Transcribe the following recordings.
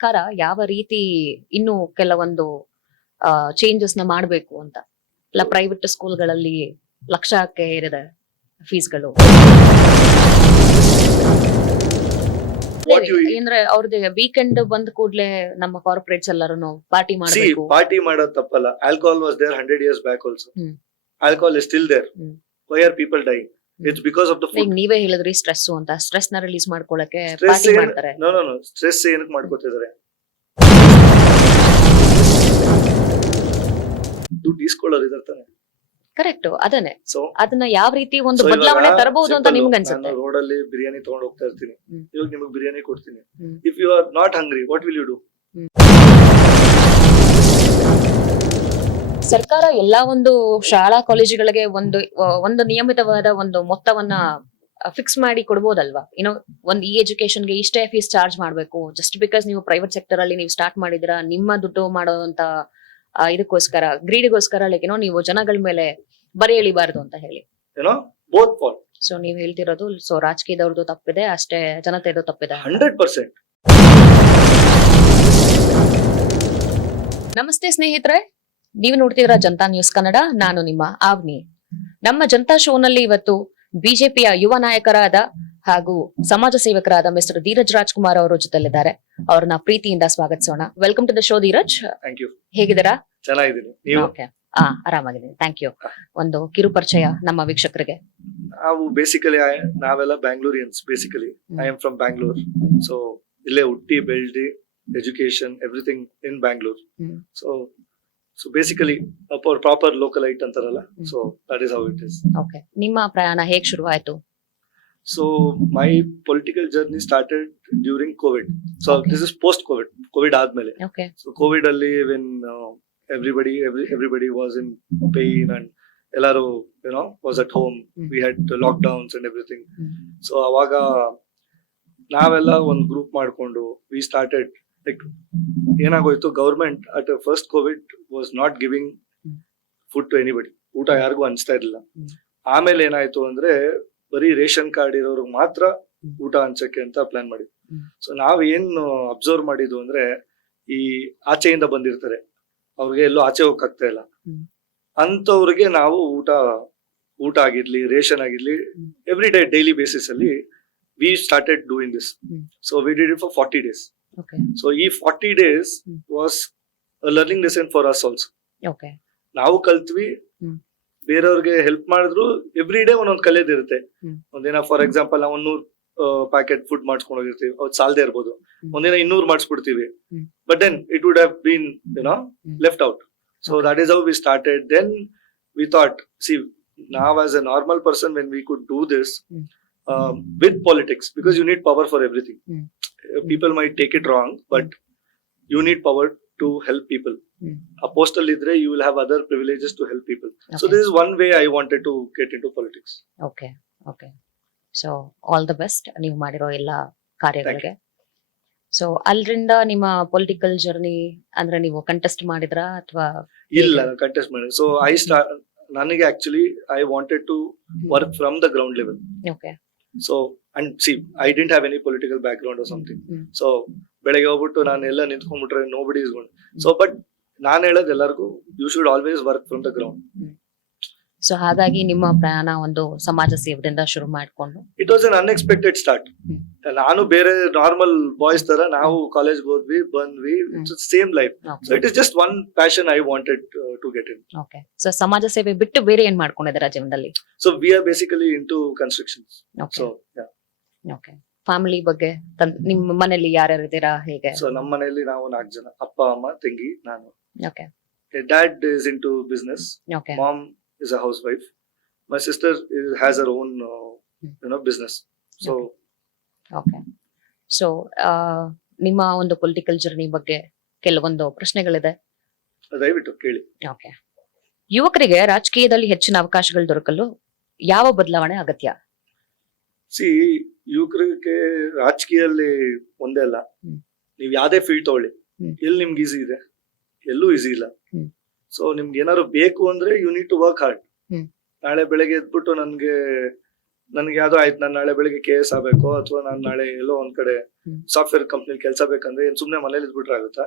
ಸರ್ಕಾರ ಯಾವ ರೀತಿ ಇನ್ನು ಕೆಲವೊಂದು ಚೇಂಜಸ್ ನ ಮಾಡ್ಬೇಕು ಅಂತ? ಇಲ್ಲ ಪ್ರೈವೇಟ್ ಸ್ಕೂಲ್ಗಳಲ್ಲಿ ಲಕ್ಷಕ್ಕೆ ಏರಿದೆ ಫೀಸ್ಗಳು, ಅಂದ್ರೆ ಅವ್ರದ್ದು ವೀಕೆಂಡ್ ಬಂದ ಕೂಡ್ಲೆ ನಮ್ಮ ಕಾರ್ಪೊರೇಟ್ಸ್ ಎಲ್ಲರೂ ಪಾರ್ಟಿ ಮಾಡಬೇಕು. ಪಾರ್ಟಿ ಮಾಡೋದು ತಪ್ಪಲ್ಲ. Alcohol was there 100 years back also. Alcohol is still there. Why are people dying? It's because of the food. ಈಗ ನೀವೇ ಹೇಳಿದ್ರಿ ಸ್ಟ್ರೆಸ್ ಅಂತ. ಸ್ಟ್ರೆಸ್ ನ ರಿಲೀಸ್ ಮಾಡ್ಕೊಳ್ಳಕ್ಕೆ ಪಾರ್ಟಿ ಮಾಡ್ತಾರೆ. ನೋ ಸ್ಟ್ರೆಸ್ ಏನಕ್ಕೆ ಮಾಡ್ಕೋತಿದ್ದಾರೆ? ದುಡ್ಡು ಇಸ್ಕೊಳ್ಳೋದು ಇದಾರ್ತಾನೆ. ಕರೆಕ್ಟ್, ಅದನ್ನೇ. ಅದನ್ನ ಯಾವ ರೀತಿ ಒಂದು ಬದಲಾವಣೆ ತರಬಹುದು ಅಂತ ನಿಮ್ಗೆ ಅನ್ಸುತ್ತೆ? ನಾನು ರೋಡ್ ಅಲ್ಲಿ ಬಿರಿಯಾನಿ ತಗೊಂಡು ಹೋಗ್ತಾ ಇರ್ತೀನಿ. ಇವಾಗ ನಿಮಗೆ ಬಿರಿಯಾನಿ ಕೊಡ್ತೀನಿ. If you are not hungry, what will you do? ಸರ್ಕಾರ ಎಲ್ಲಾ ಒಂದು ಶಾಲಾ ಕಾಲೇಜುಗಳಿಗೆ ಒಂದು ನಿಯಮಿತವಾದ ಒಂದು ಮೊತ್ತವನ್ನ ಫಿಕ್ಸ್ ಮಾಡಿ ಕೊಡ್ಬೋದಲ್ವಾ? ಒಂದು ಈ ಎಜುಕೇಶನ್ಗೆ ಇಷ್ಟೇ ಫೀಸ್ ಚಾರ್ಜ್ ಮಾಡ್ಬೇಕು, ಜಸ್ಟ್ ಬಿಕಾಸ್ ನೀವು ಪ್ರೈವೇಟ್ ಸೆಕ್ಟರ್ ಅಲ್ಲಿ ನೀವು ಸ್ಟಾರ್ಟ್ ಮಾಡಿದ್ರ ನಿಮ್ಮ ದುಡ್ಡು ಮಾಡೋದಂತ ಇದಕ್ಕೋಸ್ಕರ, ಗ್ರೀಡಿಗೋಸ್ಕರ ನೀವು ಜನಗಳ ಮೇಲೆ ಬರೆ ಎಳಿಬಾರ್ದು ಅಂತ ಹೇಳಿ. ಸೊ ನೀವ್ ಹೇಳ್ತಿರೋದು, ಸೊ ರಾಜಕೀಯದವ್ರದ್ದು ತಪ್ಪಿದೆ, ಅಷ್ಟೇ ಜನತೆದು ತಪ್ಪಿದೆ. 100%. ನಮಸ್ತೆ ಸ್ನೇಹಿತರೆ, ನೀವು ನೋಡ್ತಿದ್ರ ಜನತಾ ನ್ಯೂಸ್ ಕನ್ನಡ. ನಾನು ನಿಮ್ಮ ಆವ್ನಿ. ನಮ್ಮ ಜನತಾ ಶೋನಲ್ಲಿ ಇವತ್ತು ಬಿಜೆಪಿಯ ಯುವ ನಾಯಕರಾದ ಹಾಗೂ ಸಮಾಜ ಸೇವಕರಾದ ಮಿಸ್ಟರ್ ಧೀರಜ್ ರಾಜ್ಕುಮಾರ್ ಅವರು ಜೊತೆಲಿದ್ದಾರೆ. ಅವ್ರನ್ನ ಪ್ರೀತಿಯಿಂದ ಸ್ವಾಗತಿಸೋಣ. Welcome to the show Dheeraj. Thank you. ಹೇಗಿದ್ದೀರಾ? ಚೆನ್ನಾಗಿದ್ದೀನಿ. ನೀವು? ಆರಾಮಾಗಿದ್ದೀನಿ, ಥ್ಯಾಂಕ್ ಯು. ಒಂದು ಕಿರು ಪರಿಚಯ ನಮ್ಮ ವೀಕ್ಷಕರಿಗೆ. ನಾವು ಬೇಸಿಕಲಿ ನಾವೆಲ್ಲ Bangaloreans. Basically I am from Bangalore. So ಇಲ್ಲೇ ಹುಟ್ಟಿ ಬೆಳ್ದಿ, education everything in Bangalore. So basically proper localite ಅಂತಾರಲ್ಲ, so that is how it is. Okay, ನಿಮ್ಮ ಪ್ರಯಾಣ ಹೇಗೆ ಶುರುವಾಯಿತು? So my political journey started during COVID. So this is post COVID. COVID ಆದ್ಮೇಲೆ. Okay. So COVID ಅಲ್ಲಿ when everybody was in pain and ಎಲ್ಲರೂ was at home. We had lockdowns and everything. So ಅವಾಗ ನಾವೆಲ್ಲ ಒಂದು group ಮಾಡ್ಕೊಂಡು we started like ಏನಾಗೋಯ್ತು, government at first COVID was not giving food to anybody. ಊಟ ಯಾರಿಗೂ ಅನ್ಸ್ತಾ ಇರಲಿಲ್ಲ. ಆಮೇಲೆ ಏನಾಯ್ತು ಅಂದ್ರೆ ಬರೀ ರೇಷನ್ ಕಾರ್ಡ್ ಇರೋರ್ಗೆ ಮಾತ್ರ ಊಟ ಹಂಚಕ್ಕೆ ಅಂತ ಪ್ಲಾನ್ ಮಾಡಿದ್ವಿ. ಸೊ ನಾವ್ ಏನು ಅಬ್ಸರ್ವ್ ಮಾಡಿದ್ವು ಅಂದ್ರೆ, ಈ ಆಚೆಯಿಂದ ಬಂದಿರ್ತಾರೆ, ಅವ್ರಿಗೆ ಎಲ್ಲೋ ಆಚೆ ಹೋಗಕ್ಕಾಗ್ತಾ ಇಲ್ಲ ಅಂತವ್ರಿಗೆ ನಾವು ಊಟ ಆಗಿರ್ಲಿ, ರೇಷನ್ ಆಗಿರ್ಲಿ, ಎವ್ರಿ ಡೇ ಡೈಲಿ ಬೇಸಿಸ್ ಅಲ್ಲಿ we started doing this. So we did it for 40 days. So ಈ 40 days was learning lesson for us also. ನಾವು ಕಲ್ತ್ವಿ, ಬೇರೆಯವ್ರಿಗೆ ಹೆಲ್ಪ್ ಮಾಡಿದ್ರು. ಎವ್ರಿ ಡೇ ಒಂದೊಂದು ಕಲಿಯೋದಿರುತ್ತೆ. ಒಂದಿನ ಫಾರ್ ಎಕ್ಸಾಂಪಲ್ ನಾವು 100 ಪ್ಯಾಕೆಟ್ ಫುಡ್ ಮಾಡ್ಸ್ಕೊಂಡು ಹೋಗಿರ್ತೀವಿ, ಅವ್ರು ಸಾಲದೇ ಇರ್ಬೋದು. ಒಂದಿನ 200 ಮಾಡಿಸ್ಬಿಡ್ತೀವಿ, but then it would have been left out. So that is how we started. Then we thought, see ನಾವ್ as a normal person when we could do this with politics, because you need power for everything. People might take it wrong, but you need power to help people. A postal idre you will have other privileges to help people. So this is one way I wanted to get into politics. Okay. So all the best ನೀವು ಮಾಡಿರೋ ಎಲ್ಲ ಕಾರ್ಯಗಳಿಗೆ. So ಅಲ್ರಿಂದ ನಿಮ್ಮ political journey ಅಂದ್ರೆ ನೀವು contest ಮಾಡಿದ್ರಾ ಅಥವಾ? ಇಲ್ಲ, ಕಂಟೆಸ್ಟ್ ಮಾಡಿಲ್ಲ. ಸೊ ನನಗೆ actually I wanted to work from the ground level. Okay. So and see, I didn't have any political background or something. So ಬೆಳಗ್ಗೆ ಹೋಗ್ಬಿಟ್ಟು ನಾನು ಎಲ್ಲ ನಿಂತ್ಕೊಂಡ್ಬಿಟ್ರೆ nobody is going. So but ನಾನು ಹೇಳೋದು ಎಲ್ಲರಿಗೂ, you should always work from the ground. So ಹಾಗಾಗಿ ನಿಮ್ಮ ಪ್ರಯಾಣ ಒಂದು ಸಮಾಜ ಸೇವೆಯಿಂದ ಶುರು ಮಾಡ್ಕೊಂಡು, it was an unexpected start. ನಾನು ಬೇರೆ ನಾರ್ಮಲ್ ಬಾಯ್ಸ್ ತರ ನಾವು ಕಾಲೇಜ್ ಹೋದ್ವಿ, ಬಂದ್ವಿ, same life. So it is just one passion I wanted to get in. Okay. So ಸಮಾಜ ಸೇವೆ ಬಿಟ್ಟು ಬೇರೆ ಏನ್ ಮಾಡ್ಕೊಂಡಿದ್ದೀರಾ ಜೀವನದಲ್ಲಿ? So we are basically into constructions. So okay. Family ಬಗ್ಗೆ ನಿಮ್ಮ ಮನೆಯಲ್ಲಿ ಯಾರ್ಯಾರು ಇದ್ದೀರಾ, ಹೇಗೆ? ಸೊ ನಮ್ಮ ಮನೆಯಲ್ಲಿ ನಾವು 4 ಜನ, ಅಪ್ಪ, ಅಮ್ಮ, ತಂಗಿ, ನಾನು. Okay. Dad is into business. Okay. Mom is a housewife. My sister has her own business. So okay. So ನಿಮ್ಮ ಒಂದು ಪೊಲಿಟಿಕಲ್ ಜರ್ನಿ ಬಗ್ಗೆ ಕೆಲವೊಂದು ಪ್ರಶ್ನೆಗಳಿದೆ, ದಯವಿಟ್ಟು ಕೇಳಿ. ಓಕೆ. ಯುವಕರಿಗೆ ರಾಜಕೀಯದಲ್ಲಿ ಹೆಚ್ಚಿನ ಅವಕಾಶಗಳು ದೊರಕಲು ಯಾವ ಬದಲಾವಣೆ ಅಗತ್ಯ? ಯುವಕರಿಗೆ ರಾಜಕೀಯದಲ್ಲಿ ಒಂದೇ ಅಲ್ಲ, ನೀವು ಯಾವ್ದೇ ಫೀಲ್ಡ್ ತಗೊಳ್ಳಿ, ಎಲ್ಲಿ ನಿಮ್ಗೆ ಈಸಿ ಇದೆ, ಎಲ್ಲೂ ಈಸಿ ಇಲ್ಲ. ಸೊ ನಿಮ್ಗೆ ಏನಾದ್ರು ಬೇಕು ಅಂದ್ರೆ you need to work hard. ನಾಳೆ ಬೆಳಗ್ಗೆ ಎದ್ಬಿಟ್ಟು ನನ್ಗೆ ನನ್ಗೆ ಯಾವ್ದೋ ಆಯ್ತು, ನಾನು ನಾಳೆ ಬೆಳಿಗ್ಗೆ KS ಆಗ್ಬೇಕು, ಅಥವಾ ನಾನು ನಾಳೆ ಎಲ್ಲೋ ಒಂದ್ ಕಡೆ ಸಾಫ್ಟ್ವೇರ್ ಕಂಪ್ನಿ ಕೆಲಸ ಬೇಕಂದ್ರೆ ಏನ್ ಸುಮ್ನೆ ಮನೇಲಿ ಇದ್ಬಿಟ್ರೆ ಆಗುತ್ತಾ?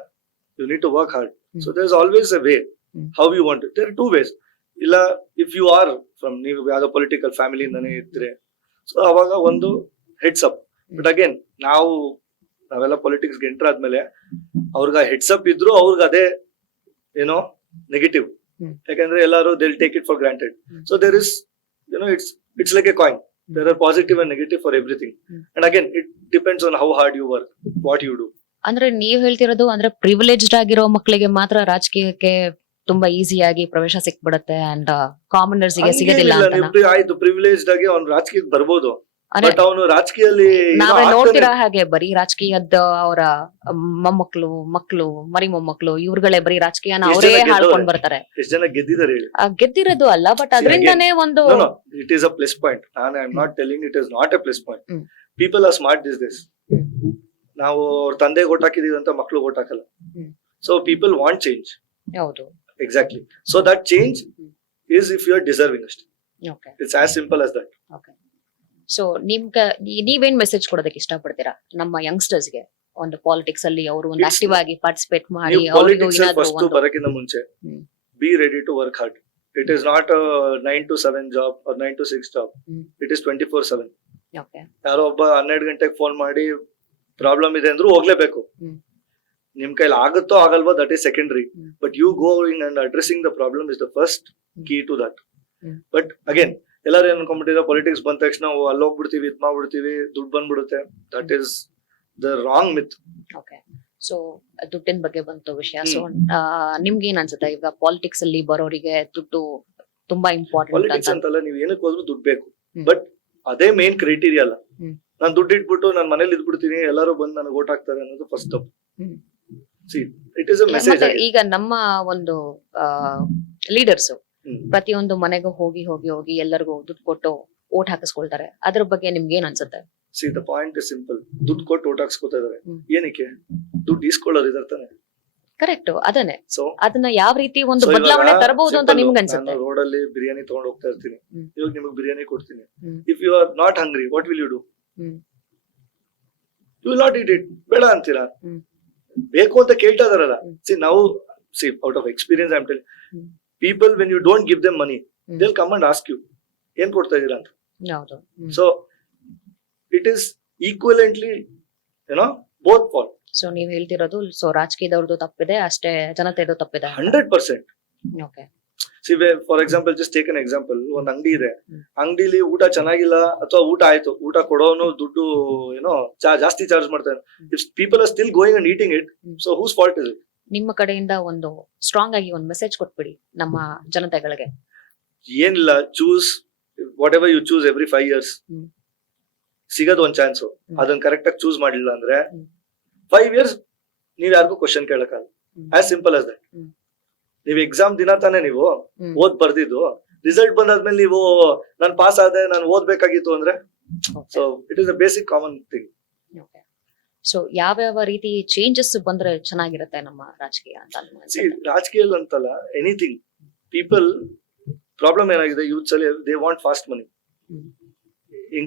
You need to work hard. So there is always a way how you want. There are 2 ways. ಇಲ್ಲ, ಇಫ್ ಯು ಆರ್ ಫ್ರಮ್, ನೀವು ಯಾವ್ದೋ ಪೊಲಿಟಿಕಲ್ ಫ್ಯಾಮಿಲಿಯಿಂದಾನೇ ಇದ್ರೆ, ಸೊ ಅವಾಗ ಒಂದು ಹೆಡ್ಸ್ ಅಪ್. ಬಟ್ ಅಗೇನ್ ನಾವೆಲ್ಲ ಪೊಲಿಟಿಕ್ಸ್ ಗೆ ಎಂಟರ್ ಆದ್ಮೇಲೆ ಅವ್ರಿಗೆ ಹೆಡ್ಸ್ ಅಪ್ ಇದ್ರು ಅವ್ರಿಗೆ ಅದೇ ಏನೋ ನೆಗೆಟಿವ್. ಯಾಕಂದ್ರೆ ಎಲ್ಲರೂ they take it for granted. So there is it's like a coin. There are positive and negative for everything. And again it depends on how hard you work, what you do. ಅಂದ್ರೆ ನೀವ್ ಹೇಳ್ತಿರೋದು ಅಂದ್ರೆ privileged ಆಗಿರೋ ಮಕ್ಕಳಿಗೆ ಮಾತ್ರ ರಾಜಕೀಯಕ್ಕೆ ತುಂಬಾ ಈಸಿಯಾಗಿ ಪ್ರವೇಶ ಸಿಕ್ಬಿಡುತ್ತೆ ಅಂಡ್ ಕಾಮನರ್ಸ್ ಗೆ ಸಿಗೋದಿಲ್ಲ ಅಂತ. ಆಯ್ತು, ಪ್ರಿವಿಲೇಜ್ಡ್ ಆಗಿ ಅವ್ನು ರಾಜಕೀಯಕ್ಕೆ ಬರ್ಬೋದು, ಅಂದ್ರೆ ಬಟ್ ಅವನು ರಾಜಕೀಯದಲ್ಲಿ ನಾವೇ ನೋಡ್ತಿರೋ ಹಾಗೆ ಬರೀ ರಾಜಕೀಯದ ಅವರ ಮೊಮ್ಮಕ್ಕಳು, ಮಕ್ಕಳು, ಮರಿ ಮೊಮ್ಮಕ್ಕಳು ಇವ್ರುಗಳೇ ಬರೀ ರಾಜಕೀಯನ ಅವರೇ ಹಾಳ್ಕೊಂಡ್ ಬರ್ತಾರೆ. ಎಷ್ಟು ಜನ ಗೆದ್ದಿದ್ದಾರೆ ಹೇಳಿ? ಗೆದ್ದಿರೋದು ಅಲ್ಲ, ಬಟ್ ಅದರಿಂದಾನೇ ಒಂದು it is a plus point. I am not telling it is not a plus point. People are smart this. ನಾವು ಅವ್ರ ತಂದೆಗೆ ಓಟ್ ಹಾಕಿದೀವಿ ಅಂತ ಮಕ್ಳು ಓಟ್ ಹಾಕಲ್ಲ. So people want change. ಹೌದು, exactly. So that change is if you are deserving ಅಷ್ಟೇ. Okay, It's as simple as that. Okay. So ನೀವೇನ್ ಮೆಸೇಜ್ ಕೊಡೋದಕ್ಕೆ ಇಷ್ಟಪಡ್ತೀರಾ ನಮ್ಮ ಯಂಗ್ಸ್ಟರ್ಸ್ ಗೆ? ಒಂದು ಪಾಲಿಟಿಕ್ಸ್ ಅಲ್ಲಿ ಅವರು ಒಂದು It's- ಆಕ್ಟಿವ್ ಆಗಿ ಪಾರ್ಟಿಸಿಪೇಟ್ ಮಾಡಿ ನೀವು ಅವ್ರಿಗೂ politics ಅಲ್ಲಿ ಏನಾದ್ರು first ಒಂದು ಬರಕ್ಕಿಂತ ಮುಂಚೆ be ready to work hard. It is not a 9 to 7 job or 9 to 6 job. It is 24/7. Okay, ಯಾರೋ ಒಬ್ಬ 12 ಗಂಟೆಗೆ ಫೋನ್ ಮಾಡಿ ಪ್ರಾಬ್ಲಮ್ ಇದೆ ಅಂದ್ರೂ ಹೋಗ್ಲೇಬೇಕು. ನಿಮ್ ಕೈಲಿ ಆಗುತ್ತೋ ಆಗಲ್ವೋ that is secondary. But you going and addressing the problem is the first key to that. But again ಎಲ್ಲರೂ ಏನ್ ಅನ್ಕೊಂಡ್ಬಿಟ್ಟಿರೋ ಪಾಲಿಟಿಕ್ಸ್ ಬಂದ ತಕ್ಷಣ ಅಲ್ಲಿ ಹೋಗ್ಬಿಡ್ತೀವಿ, ಇದ್ ಮಾಡ್ಬಿಡ್ತೀವಿ, ದುಡ್ಡು ಬಂದ್ಬಿಡುತ್ತೆ. That is the wrong myth. Okay. So ದುಡ್ಡಿನ ಬಗ್ಗೆ ಬಂತು ವಿಷಯ. ಸೊ ನಿಮ್ಗೆ ಏನ್ ಅನ್ಸುತ್ತೆ ಈಗ ಪಾಲಿಟಿಕ್ಸ್ ಅಲ್ಲಿ ಬರೋರಿಗೆ ದುಡ್ಡು ತುಂಬಾ ಇಂಪಾರ್ಟೆಂಟ್ ಪಾಲಿಟಿಕ್ಸ್ ಅಂತ? ಅಂತಲ್ಲ, ನೀವ್ ಏನಕ್ಕೆ ಹೋದ್ರು ದುಡ್ಡು ಬೇಕು. ಬಟ್ ಅದೇ ಮೇನ್ ಕ್ರೈಟೀರಿಯಾ ಅಲ್ಲ. ನಾನ್ ದುಡ್ಡು ಇಟ್ಬಿಟ್ಟು ನಾನು ಮನೇಲಿ ಇದ್ಬಿಡ್ತೀನಿ, ಎಲ್ಲರೂ ಬಂದು ನನಗೆ ಓಟ್ ಹಾಕ್ತಾರೆ ಅನ್ನೋದು ಫಸ್ಟ್ ತಪ್ಪು. It is a message. ಮತ್ತೆ ಈಗ ನಮ್ಮ ಒಂದು ಲೀಡರ್ಸ್ ಪ್ರತಿಯೊಂದು ಮನೆಗೂ ಹೋಗಿ ಹೋಗಿ ಹೋಗಿ ಎಲ್ಲರಿಗೂ ದುಡ್ಡು ಕೊಟ್ಟು ಓಟ್ ಹಾಕಿಸ್ಕೊಳ್ತಾರೆ. ಅದ್ರ ಬಗ್ಗೆ ನಿಮ್ಗೆ ಏನ್ ಅನ್ಸುತ್ತೆ? C the point is simple. ದುಡ್ಡು ಕೊಟ್ಟು ಓಟ್ ಹಾಕ್ಸ್ಕೊತಾ ಇದಾರೆ, ಏನಕ್ಕೆ? ದುಡ್ಡು ಈಸ್ಕೊಳ್ಳೋರು ಇದಾರೆ ತಾನೆ. ಕರೆಕ್ಟ್, ಅದನ್ನೇ. ಸೊ ಅದನ್ನ ಯಾವ ರೀತಿ ಒಂದು ಬದಲಾವಣೆ ತರಬಹುದು ಅಂತ ನಿಮ್ಗೆ ಅನ್ಸುತ್ತೆ? ರೋಡ್ ಅಲ್ಲಿ ಬಿರಿಯಾನಿ ತಗೊಂಡ್ ಹೋಗ್ತಾ ಇರ್ತೀನಿ, ಇವಾಗ ನಿಮಗೆ ಬಿರಿಯಾನಿ ಕೊಡ್ತೀನಿ. If you are not hungry, what will you do? You will not eat it. ಬೇಡ ಅಂತೀರಾ? ಬೇಕು ಅಂತ ಕೇಳ್ತಾ ಇದಾರಲ್ಲ. See out of experience I am telling people, when you don't give them money they will come and ask you ಏನ್ ಕೊಡ್ತಾ ಇದೀರಾ ಅಂತ. So it is equivalently both fault. So ನೀವ್ ಹೇಳ್ತಿರೋದು, ಸೊ ರಾಜಕೀಯದವ್ರದ್ದು ತಪ್ಪಿದೆ, ಅಷ್ಟೇ ಜನತೆದು ತಪ್ಪಿದೆ. 100%. Okay. See for example, just take an example. ಒಂದ್ ಅಂಗಡಿ ಇದೆ, ಅಂಗಡಿಲಿ ಊಟ ಚೆನ್ನಾಗಿಲ್ಲ ಅಥವಾ ಊಟ ಆಯ್ತು, ಊಟ ಕೊಡೋನು ದುಡ್ಡು ಜಾಸ್ತಿ ಚಾರ್ಜ್ ಮಾಡ್ತಾನೆ. If people are still going and eating it, so whose fault is it? ನಿಮ್ಮ ಕಡೆಯಿಂದ ಒಂದು ಸ್ಟ್ರಾಂಗ್ ಆಗಿ ಒಂದು ಮೆಸೇಜ್ ಕೊಟ್ಬಿಡಿ ನಮ್ಮ ಜನತೆಗಳಿಗೆ. ಏನಿಲ್ಲ, choose whatever you choose every 5 years. ಸಿಗೋದು ಒಂದ್ ಚಾನ್ಸ್. ಅದನ್ನ ಕರೆಕ್ಟ್ ಆಗಿ ಚೂಸ್ ಮಾಡಿಲ್ಲ ಅಂದ್ರೆ 5 years ನೀವ್ ಯಾರಿಗೂ ಕ್ವಶನ್ ಕೇಳಕ್ಕಾಗಲ್ಲ. As simple as that. ನೀವ್ ಎಕ್ಸಾಮ್ ದಿನ ತಾನೇ ನೀವು ಓದ್ ಬರ್ದಿದ್ದು, ರಿಸಲ್ಟ್ ಬಂದಾದ್ಮೇಲೆ ನೀವು ನಾನು ಪಾಸ್ ಆದೆ, ನಾನು ಓದ್ಬೇಕಾಗಿತ್ತು ಅಂದ್ರೆ, so it is a basic common thing. So ಯಾವ ರೀತಿ ಚೇಂಜಸ್ ಬಂದ್ರೆ ಚೆನ್ನಾಗಿರುತ್ತೆ ನಮ್ಮ ರಾಜಕೀಯ ಅಂತ? ರಾಜಕೀಯ ಅಂತಲ್ಲ, ಎನಿಥಿಂಗ್. ಪೀಪಲ್ ಪ್ರಾಬ್ಲಮ್ ಏನಾಗಿದೆ, ಯೂತ್ಸ್ ಅಲ್ಲಿ they want fast money. I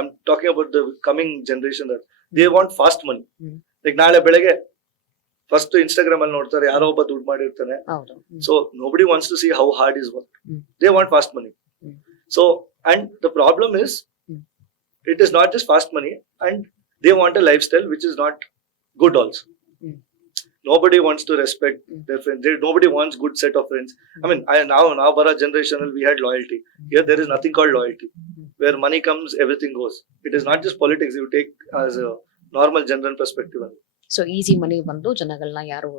am talking about the coming generation, they want fast money. Like ನಾಳೆ ಬೆಳಗ್ಗೆ ಫಸ್ಟ್ ಇನ್ಸ್ಟಾಗ್ರಾಮ್ ಅಲ್ಲಿ ನೋಡ್ತಾರೆ, ಯಾರೋ ಒಬ್ಬ ದುಡ್ಡು ಮಾಡಿರ್ತಾನೆ. So nobody wants to see how hard is work. They want fast money. So and the problem is it is not just fast money, and they want a lifestyle which is not good also. Nobody wants to respect their friends. Nobody wants good set of friends. I mean, now bara generation we had loyalty. Here there is nothing called loyalty. Where money comes, everything goes. It is not just politics. You take as a normal general perspective. So easy money ಬಂದು ಜನಗಳನ್ನ ಯಾರು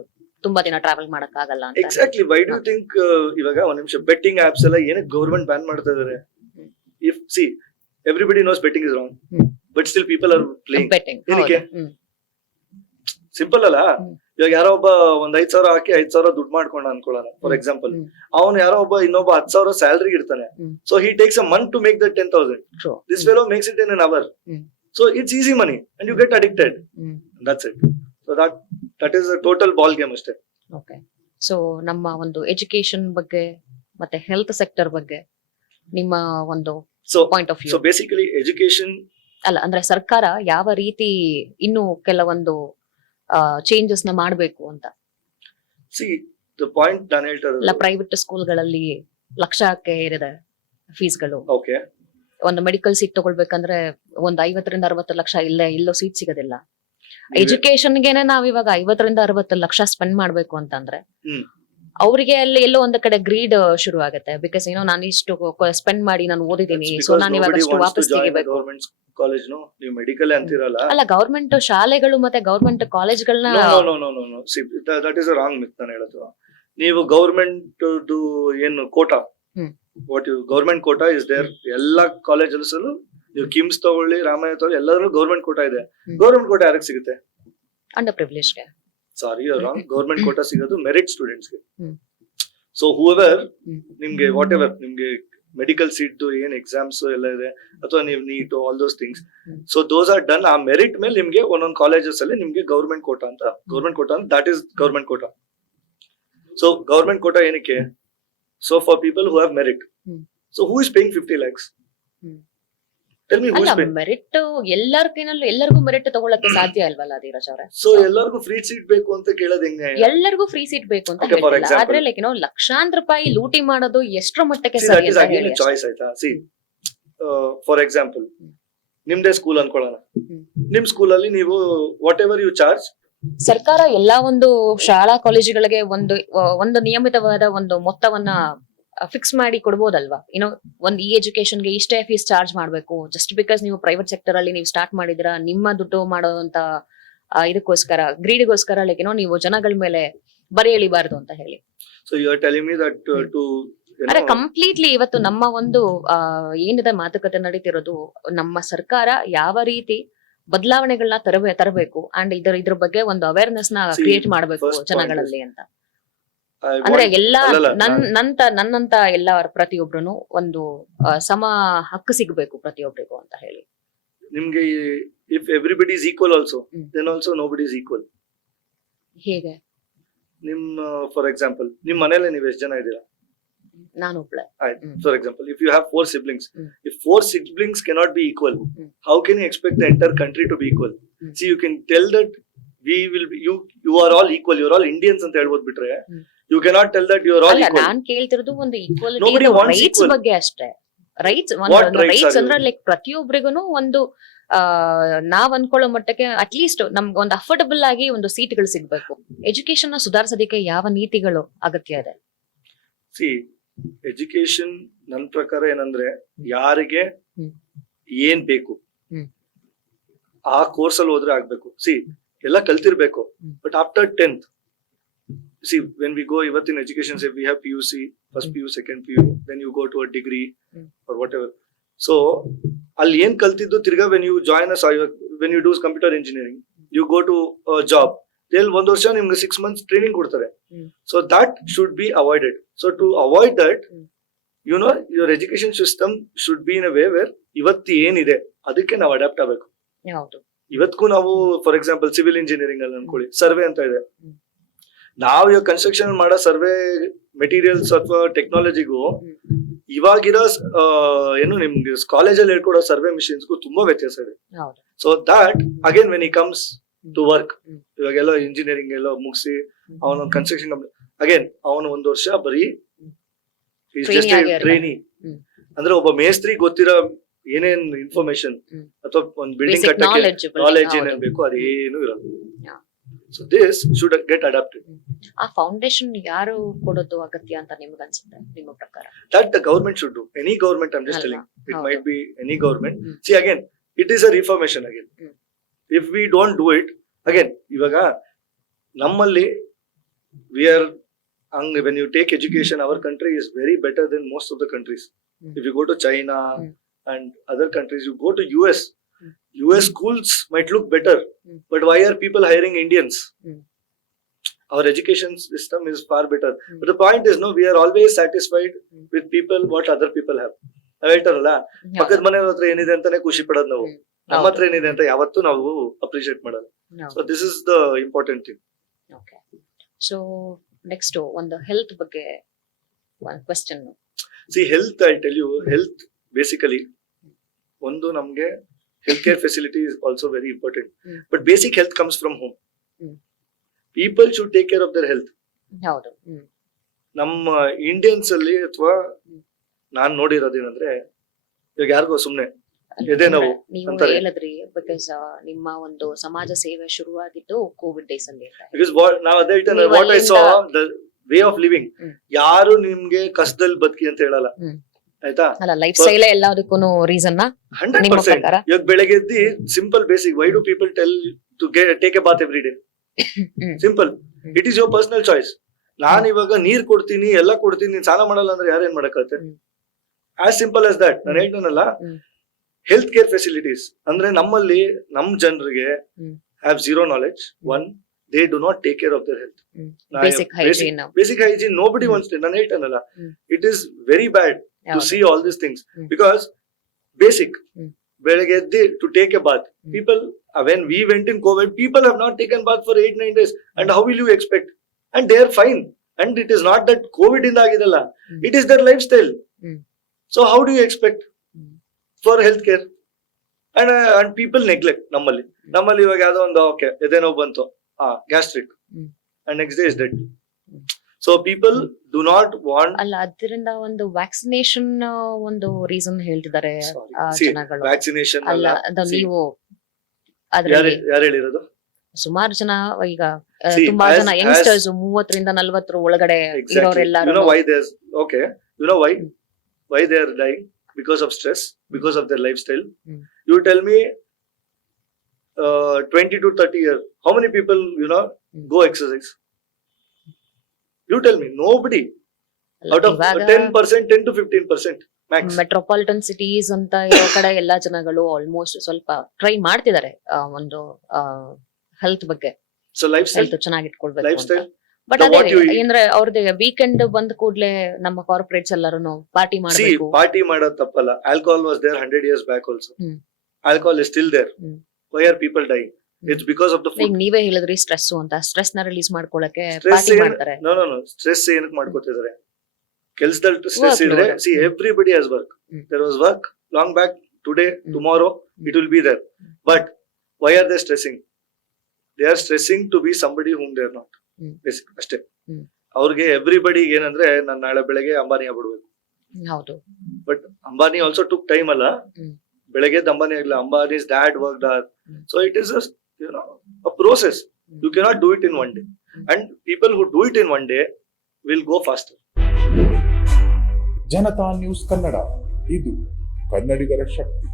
ತುಂಬಾ ದಿನ travel ಮಾಡಕ್ ಆಗಲ್ಲ ಅಂತ. Exactly. Why do you think ಇವಾಗ ಒಂದ್ ನಿಮಿಷ ಬೆಟ್ಟಿಂಗ್ ಆಪ್ಸ್ ಎಲ್ಲ ಏನಕ್ಕೆ ಗವರ್ಮೆಂಟ್ ಬ್ಯಾನ್ ಮಾಡ್ತಾ ಇದಾರೆ? If see everybody knows betting is wrong. But still people are playing. ಏನಕ್ಕೆ? ಸಿಂಪಲ್ ಅಲ್ಲ. ಇವಾಗ ಯಾರೋ ಒಬ್ಬ ಒಂದ್ 5,000 ಹಾಕಿ 5,000 ದುಡ್ಡು ಮಾಡ್ಕೊಂಡ ಅನ್ಕೊಳ್ಳೋಣ ಫಾರ್ ಎಕ್ಸಾಂಪಲ್. ಅವನು ಯಾರೋ ಇನ್ನೊಬ್ಬ 10,000 ಸ್ಯಾಲರಿ ಇರ್ತಾನೆ. So he takes a month to make that 10,000. This fellow makes it in an hour. So it's easy money and you get addicted. That's it. So that is a total ball game ಅಷ್ಟೇ. Okay. So ನಮ್ಮ ಒಂದು education ಬಗ್ಗೆ ಮತ್ತೆ health sector ಬಗ್ಗೆ ನಿಮ್ಮ ಒಂದು So point of view. so basically education. ಅಲ್ಲ ಅಂದ್ರೆ ಸರ್ಕಾರ ಯಾವ ರೀತಿ ಇನ್ನು ಕೆಲವೊಂದು ಚೇಂಜಸ್ ನ ಮಾಡ್ಬೇಕು ಅಂತ. See the point ನಾನು ಹೇಳ್ತಾ ಅಲ್ಲ ಇರೋದು. ಪ್ರೈವೇಟ್ ಸ್ಕೂಲ್ಗಳಲ್ಲಿ ಲಕ್ಷಕ್ಕೆ ಏರಿದೆ ಫೀಸ್ಗಳು. Okay. ಒಂದು ಮೆಡಿಕಲ್ ಸೀಟ್ ತಗೊಳ್ಬೇಕಂದ್ರೆ ಒಂದು 50-60 ಲಕ್ಷ ಎಲ್ಲೋ ಸೀಟ್ ಸಿಗೋದಿಲ್ಲ. ಎಜುಕೇಶನ್ಗೆನೆ ನಾವ್ ಇವಾಗ 50-60 ಲಕ್ಷ ಸ್ಪೆಂಡ್ ಮಾಡ್ಬೇಕು ಅಂತಂದ್ರೆ ಹ್ಮ್. ಅವರಿಗೆ ಅಲ್ಲಿ ಎಲ್ಲೋ ಒಂದ್ ಕಡೆ ಗ್ರೀಡ್ ಶುರು ಆಗುತ್ತೆ. ಬಿಕಾಸ್ ಏನೋ ನಾನು ಇಷ್ಟು ಸ್ಪೆಂಡ್ ಮಾಡಿ ನಾನು ಓದಿದೀನಿ, ಸೊ ನಾನು ಇವಾಗ ಅಷ್ಟು ವಾಪಸ್ ತೆಗಿಬೇಕು. ಗವರ್ಮೆಂಟ್ ಕಾಲೇಜ್ ನೀವು ಮೆಡಿಕಲ್ ಅಂತಿರಲ್ಲ. ಅಲ್ಲ ಗವರ್ಮೆಂಟ್ ಶಾಲೆಗಳು ಮತ್ತೆ ಗವರ್ಮೆಂಟ್ ಕಾಲೇಜ್ಗಳನ್ನ no see that is a wrong myth ನಾನು ಹೇಳೋದು. ನೀವು ಗವರ್ಮೆಂಟ್ ಏನು quota, what you government quota is there ಎಲ್ಲಾ ಕಾಲೇಜಸ್ ಅಲ್ಲೂ. ನೀವು ಕಿಮ್ಸ್ ತಗೊಳ್ಳಿ, ರಾಮಾಯಣ ತಗೊಳ್ಳಿ, ಎಲ್ಲರೂ ಗವರ್ಮೆಂಟ್ ಕೋಟಾ ಇದೆ. ಗವರ್ಮೆಂಟ್ ಕೋಟಾ ಯಾರಿಗೆ ಸಿಗುತ್ತೆ? ಅಂಡರ್ ಪ್ರಿವಿಲೇಜ್ಗೆ. Sorry wrong. ಗವರ್ಮೆಂಟ್ ಕೋಟಾ ಸಿಗೋದು ಮೆರಿಟ್ ಸ್ಟೂಡೆಂಟ್ಸ್ಗೆ. ಸೊ ಹೂಎವರ್ ನಿಮ್ಗೆ ವಾಟ್ ಎವರ್ ನಿಮ್ಗೆ ಮೆಡಿಕಲ್ ಸೀಟ್ ಏನ್ ಎಕ್ಸಾಮ್ಸ್ ಎಲ್ಲ ಇದೆ, ಅಥವಾ ನೀವು NEET all those things, so those are done. ಆ ಮೆರಿಟ್ ಮೇಲೆ ನಿಮ್ಗೆ ಒಂದೊಂದು ಕಾಲೇಜಸ್ ಅಲ್ಲಿ ನಿಮ್ಗೆ ಗವರ್ಮೆಂಟ್ ಕೋಟಾ ಅಂತ that is government quota. So government quota ಏನಕ್ಕೆ? So for people who have merit. So who is paying 50 lakhs? Tell me who is paying? Merit ಎಲ್ಲರಿಗೂ merit ತಗೊಳಕ್ಕೆ ಸಾಧ್ಯ ಅಲ್ವಲ್ಲ ಧೀರಜ್ ಅವರೇ? ಸೊ ಎಲ್ಲರಿಗೂ ಫ್ರೀ ಸೀಟ್ ಬೇಕು ಅಂತ ಕೇಳೋದು ಹೆಂಗೆ? ಎಲ್ಲರಿಗೂ ಫ್ರೀ ಸೀಟ್ ಬೇಕು ಅಂತ Okay, for ಹೇಳ್ತಿಲ್ಲ. example. ಆದ್ರೆ ಲೈಕ್ ಲಕ್ಷಾಂತರ ರೂಪಾಯಿ ಲೂಟಿ ಮಾಡೋದು ಎಷ್ಟರ ಮಟ್ಟಕ್ಕೆ See, ಸರಿ that is ಅಂತ again ಹೇಳಿ a choice ಆಯ್ತಾ? See, ಫಾರ್ ಎಕ್ಸಾಂಪಲ್ ನಿಮ್ದೇ ಸ್ಕೂಲ್ ಅನ್ಕೊಳ್ಳೋಣ. ನಿಮ್ ಸ್ಕೂಲ್ ಅಲ್ಲಿ ನೀವು ವಾಟ್ ಎವರ್ ಯು ಚಾರ್ಜ್, ಸರ್ಕಾರ ಎಲ್ಲಾ ಒಂದು ಶಾಲಾ ಕಾಲೇಜುಗಳಿಗೆ ಒಂದು ನಿಯಮಿತವಾದ ಒಂದು ಮೊತ್ತವನ್ನ ಫಿಕ್ಸ್ ಮಾಡಿ ಕೊಡ್ಬೋದಲ್ವಾ? ಒಂದು ಈ ಎಜುಕೇಶನ್ಗೆ ಇಷ್ಟೇ ಫೀಸ್ ಚಾರ್ಜ್ ಮಾಡ್ಬೇಕು, ಜಸ್ಟ್ ಬಿಕಾಸ್ ನೀವು ಪ್ರೈವೇಟ್ ಸೆಕ್ಟರ್ ಅಲ್ಲಿ ನೀವು ಸ್ಟಾರ್ಟ್ ಮಾಡಿದಿರಾ, ನಿಮ್ಮ ದುಡ್ಡು ಮಾಡೋದಂತ ಇದಕ್ಕೋಸ್ಕರ ಗ್ರೀಡಿಗೋಸ್ಕರ ನೀವು ಜನಗಳ ಮೇಲೆ ಬರೆ ಎಳಿಬಾರ್ದು ಅಂತ ಹೇಳಿ. So you are telling me that to are completely ಇವತ್ತು ನಮ್ಮ ಒಂದು ಏನಿದೆ ಮಾತುಕತೆ ನಡೀತಿರೋದು, ನಮ್ಮ ಸರ್ಕಾರ ಯಾವ ರೀತಿ ಬದಲಾವಣೆಗಳನ್ನ ತರಬೇಕು ಅಂಡ್ ಇದ್ರ ಬಗ್ಗೆ ಒಂದು ಅವೇರ್ನೆಸ್ ನ ಕ್ರಿಯೇಟ್ ಮಾಡಬೇಕು ಜನಗಳಲ್ಲಿ ಅಂತ. ಅಂದ್ರೆ ಎಲ್ಲಾ ನನ್ನಂತ ಎಲ್ಲಾ ಪ್ರತಿಯೊಬ್ರು ಒಂದು ಸಮ ಹಕ್ಕು ಸಿಗಬೇಕು ಪ್ರತಿಯೊಬ್ಬರಿಗೂ ಅಂತ ಹೇಳಿ. ನಿಮ್ಗೆ if everybody is equal also, then also nobody is equal. ಹೇಗೆ? ಫಾರ್ ಎಕ್ಸಾಂಪಲ್ ನಿಮ್ ಮನೇಲಿ ನೀವು ಎಷ್ಟು ಜನ ಇದ್ದೀರಾ? ನಾನು ಒಬ್ಳೆ. For example if you have 4 siblings, if 4 siblings cannot be equal, how can you expect the entire country to be equal? See, you can tell that we will be, you are all equal, you are all Indians ಅಂತ ಹೇಳ್ಬೋದು ಬಿಟ್ರೆ, you cannot tell that you are all equal. ನಾನು ಕೇಳ್ತಿರೋದು ಒಂದು Nobody equality wants rights equal. ಬಗ್ಗೆ ಅಷ್ಟೇ. Rights What rights are ಅಂದ್ರೆ you? Like ಪ್ರತಿಯೊಬ್ಬರಿಗೂ ಒಂದು ನಾವ್ ಅನ್ಕೊಳ್ಳೋ ಮಟ್ಟಕ್ಕೆ ಅಟ್ಲೀಸ್ಟ್ ನಮ್ಗೆ ಒಂದು ಅಫೋರ್ಡಬಲ್ ಆಗಿ ಒಂದು ಸೀಟ್ಗಳು ಸಿಗ್ಬೇಕು. ಎಜುಕೇಶನ್ ನ ಸುಧಾರಿಸೋದಕ್ಕೆ ಯಾವ ನೀತಿಗಳು ಅಗತ್ಯ ಇದೆ? See, ಎಜುಕೇಶನ್ ನನ್ನ ಪ್ರಕಾರ ಏನಂದ್ರೆ ಯಾರಿಗೆ ಏನ್ ಬೇಕು ಆ ಕೋರ್ಸ್ ಅಲ್ಲಿ ಹೋದ್ರೆ ಆಗ್ಬೇಕು. ಸಿ ಎಲ್ಲ ಕಲ್ತಿರ್ಬೇಕು, but after 10th, see when we go ಇವತ್ತಿನ education we have PUC, first PU, second PU, then you go to a degree or whatever. So ಅಲ್ಲಿ ಏನ್ ಕಲ್ತಿದ್ದು ತಿರ್ಗಾ when you join when you do computer engineering, you go to job, they'll 1 ವರ್ಷ ನಿಮ್ಗೆ 6 months training ಕೊಡ್ತಾರೆ. So that should be avoided. So to avoid that, you know, your education system should be in a way wear ಇವತ್ತು ಏನಿದೆ ಅದಕ್ಕೆ ನಾವು adapt ಆಗಬೇಕು. ಇವತ್ತಿಗೂ ನಾವು ಫಾರ್ ಎಕ್ಸಾಂಪಲ್ ಸಿವಿಲ್ ಇಂಜಿನಿಯರಿಂಗ್ ಅಲ್ಲಿ ಅನ್ಕೊಳ್ಳಿ, ಸರ್ವೆ ಅಂತ ಇದೆ. ನಾವು ಇವಾಗ ಕನ್ಸ್ಟ್ರಕ್ಷನ್ ಮಾಡೋ ಸರ್ವೆ ಮೆಟೀರಿಯಲ್ಸ್ ಅಥವಾ ಟೆಕ್ನಾಲಜಿಗೂ ಇವಾಗಿರೋ ಏನು ನಿಮ್ಗೆ ಕಾಲೇಜಲ್ಲಿ ಹೇಳ್ಕೊಡೋ ಸರ್ವೆ ಮಿಷಿನ್ಸ್ಗೂ ತುಂಬಾ ವ್ಯತ್ಯಾಸ ಇದೆ. So that again when he comes to work, ಇವಾಗೆಲ್ಲ ಇಂಜಿನಿಯರಿಂಗ್ ಎಲ್ಲ ಮುಗಿಸಿ ಅವನು ಕನ್ಸ್ಟ್ರಕ್ಷನ್ ಅಗೇನ್ ಅವನು 1 ವರ್ಷ ಬರೀ ಟ್ರೈನಿ. ಅಂದ್ರೆ ಒಬ್ಬ ಮೇಸ್ತ್ರಿ ಗೊತ್ತಿರೋ ಏನೇನ್ ಇನ್ಫಾರ್ಮೇಶನ್ ಅಥವಾ ಒಂದು ಬಿಲ್ಡಿಂಗ್ ಕಟ್ಟಕ್ಕೆ ನಾಲೆಜ್ ಏನೇನ್ ಬೇಕು ಅದೇನು ಇರಲ್ಲ. So this should get adapted. ಆ ಫೌಂಡೇಶನ್ ಯಾರು ಕೊಡೋದು ಅಗತ್ಯ ಅಂತ ನಿಮ್ಗೆ ಅನ್ಸುತ್ತೆ ನಿಮ್ಮ ಪ್ರಕಾರ? That the government should do. Any government, I am just telling, it might be any government. See again it is a reformation again. If we don't do it, again, ಇವಾಗ ನಮ್ಮಲ್ಲಿ we are, when you take education, our country is very better than most of the countries. If you go to China and other countries, you go to US schools might look better, but why are people hiring Indians? Our education system is far better. But the point is, no, we are always satisfied with people what other people have. ಹೇಳ್ತಾರಲ್ಲ, ಪಕ್ಕದ ಮನೆಯವ್ರ ಹತ್ರ ಏನಿದೆ ಅಂತಾನೆ ಖುಷಿ ಪಡೋದು ನಾವು, ನಮ್ಮ ಹತ್ರ ಏನಿದೆ ಅಂತ ಯಾವತ್ತೂ ನಾವು ಅಪ್ರಿಶಿಯೇಟ್ ಮಾಡೋದು. So this is the important thing. Okay, so next ಒಂದು ಹೆಲ್ತ್ ಬಗ್ಗೆ ಒಂದು question. See health, I tell you, health basically ಒಂದು ನಮ್ಗೆ health care facility is also very important. Hmm. But basic health comes from home. Hmm. People should take care of their health. ಹೌದು. ನಮ್ಮ Indians ಅಲ್ಲಿ ಅಥವಾ ಹ್ಮ್. ನಾನ್ ನೋಡಿರೋದೇನಂದ್ರೆ ಇವಾಗ ಯಾರಿಗೋ ಸುಮ್ನೆ ಎದೆ ನೋವು ನೀವು ಅಂತಾರೆ. ಹೇಳಿದ್ರಿ ಬಿಕಾಸ್ ನಿಮ್ಮ ಒಂದು ಸಮಾಜ ಸೇವೆ ಶುರುವಾಗಿದ್ದು ಕೋವಿಡ್ ಡೇಸ್ ಅಲ್ಲಿ ಅಂತ. ಬಿಕಾಸ್ ನಾವು ಅದೇ ಹೇಳ್ತಾನೆ ನೀವು ವಾಟ್ ಐ ಸಾ ಅಲ್ಲಿಂದ- ದ ವೇ ಆಫ್ ಲಿವಿಂಗ್. ಹ್ಮ್. ಯಾರು ನಿಮ್ಗೆ ಕಷ್ಟದಲ್ಲಿ ಬದುಕಿ ಅಂತ ಹೇಳಲ್ಲ. ಹ್ಮ್. ಆಯ್ತಾ, ಅಲ್ಲ ಲೈಫ್ ಸ್ಟೈಲ್ ಎಲ್ಲದಕ್ಕೂ ರೀಸನ್ 100%. ನಿಮ್ಮ ಪ್ರಕಾರ? ಇವಾಗ ಬೆಳಗ್ಗೆ ಎದ್ದಿ simple basic why do people tell to take a bath every day? Simple, it is your personal choice. ನಾನ್ ಇವಾಗ ನೀರ್ ಕೊಡ್ತೀನಿ ಎಲ್ಲ ಕೊಡ್ತೀನಿ, ನೀನ್ ಸ್ನಾನ ಮಾಡಲ್ಲ ಅಂದ್ರೆ ಯಾರೇನ್ ಮಾಡಕತ್ತೆ? Hmm. As simple as that. ನಾನು ಹೇಳ್ತಾನಲ್ಲ, ಹ್ಮ್. ಹೆಲ್ತ್ ಕೇರ್ ಫೆಸಿಲಿಟೀಸ್ ಅಂದ್ರೆ ನಮ್ಮಲ್ಲಿ ನಮ್ ಜನರಿಗೆ hmm. Have zero knowledge. One, they do not take care of their health. Basic hygiene. Basic hygiene nobody wants. ನಾನು ಹೇಳ್ತಾನಲ್ಲ, hmm. It is very bad to see all these things because basic ಬೆಳಗ್ಗೆ ಎದ್ದಿ to take a bath. People, when we went in COVID, people have not taken bath for 8-9 days, and how will you expect? And they are fine, and it is not that COVID ಇಂದ ಆಗಿದಲ್ಲ, it is their lifestyle. So how do you expect for healthcare? And people neglect. ನಮ್ಮಲ್ಲಿ ಇವಾಗ ಯಾವ್ದೋ ಒಂದು okay ಎದೆ ನೋವು ಬಂತು, gastric, and next day is dead. So people do not want. ಅಲ್ಲ ಅದರಿಂದ ಒಂದು ವ್ಯಾಕ್ಸಿನೇಷನ್ ಒಂದು ರೀಸನ್ ಹೇಳ್ತಿದ್ದಾರೆ ಜನಗಳು. ವ್ಯಾಕ್ಸಿನೇಷನ್ ಅಲ್ಲ ಅದು ನೀವು ಅದ್ರಲ್ಲಿ ಯಾರು ಹೇಳಿರೋದು? ಸುಮಾರು ಜನ ಈಗ See, ತುಂಬಾ ಜನ as- ಯಂಗ್ಸ್ಟರ್ಸ್ 30ರಿಂದ 40 ಒಳಗಡೆ Exactly. ಇರೋರೆಲ್ಲರೂ You know why there's okay. You know why they are dying? Because of stress, because of their lifestyle. You tell me, 20 to 30 years, how many people go exercise? You tell me. Nobody. Out of 10%, 10 to 15% max. Metropolitan cities ಅಂತ ಇರೋ ಕಡೆ ಎಲ್ಲಾ ಜನಗಳು almost ಸ್ವಲ್ಪ try ಮಾಡ್ತಿದ್ದಾರೆ ಒಂದು health ಬಗ್ಗೆ, So lifestyle. Health ಚೆನ್ನಾಗಿ ಇಟ್ಕೊಳ್ಬೇಕು ಅಂತ. Lifestyle. ಬಟ್ So ಅದೇ what you eat. ಅಂದ್ರೆ ಅವ್ರದ್ದು ವೀಕೆಂಡ್ ಬಂದ ಕೂಡ್ಲೆ ನಮ್ಮ ಕಾರ್ಪೊರೇಟ್ಸ್ ಎಲ್ಲರೂ ಪಾರ್ಟಿ See, ಮಾಡ್ಬೇಕು. party ಮಾಡೋದು ತಪ್ಪಲ್ಲ. Alcohol was there 100 years back also. Alcohol is still there. Why are people dying? It's because of the ಈಗ food. ನೀವೇ ಹೇಳಿದ್ರಿ ಸ್ಟ್ರೆಸ್ ಅಂತ, ಸ್ಟ್ರೆಸ್ ನ ರಿಲೀಸ್ ಮಾಡ್ಕೊಳಕ್ಕೆ Stress ಪಾರ್ಟಿ ಮಾಡ್ತಾರೆ. No. Stress ಏನಕ್ಕೆ ಮಾಡ್ಕೋತಿದ್ದಾರೆ? ಕೆಲ್ಸದಲ್ಲಿ ಸ್ಟ್ರೆಸ್ ಇದ್ರೆ, see, everybody has work. There was work long back, today, tomorrow, it will be there. But why are they stressing? They are stressing to be somebody whom they are not. Basic ಅಷ್ಟೇ. ಅವ್ರಿಗೆ everybody ಏನಂದ್ರೆ ನಾನು ನಾಳೆ ಬೆಳಗ್ಗೆ ಅಂಬಾನಿ ಆಗ್ಬಿಡ್ಬೇಕು. ಹೌದು. But Ambani also took time ಅಲ್ಲ. ಬೆಳಗ್ಗೆ ಅಂಬಾನಿ ಆಗ್ಲಿಲ್ಲ. ಅಂಬಾನಿ's dad worked hard. So it is a process. You cannot do it in one day. And people who do it in one day will go faster. Janata news Kannada, ಇದು ಕನ್ನಡಿಗರ ಶಕ್ತಿ.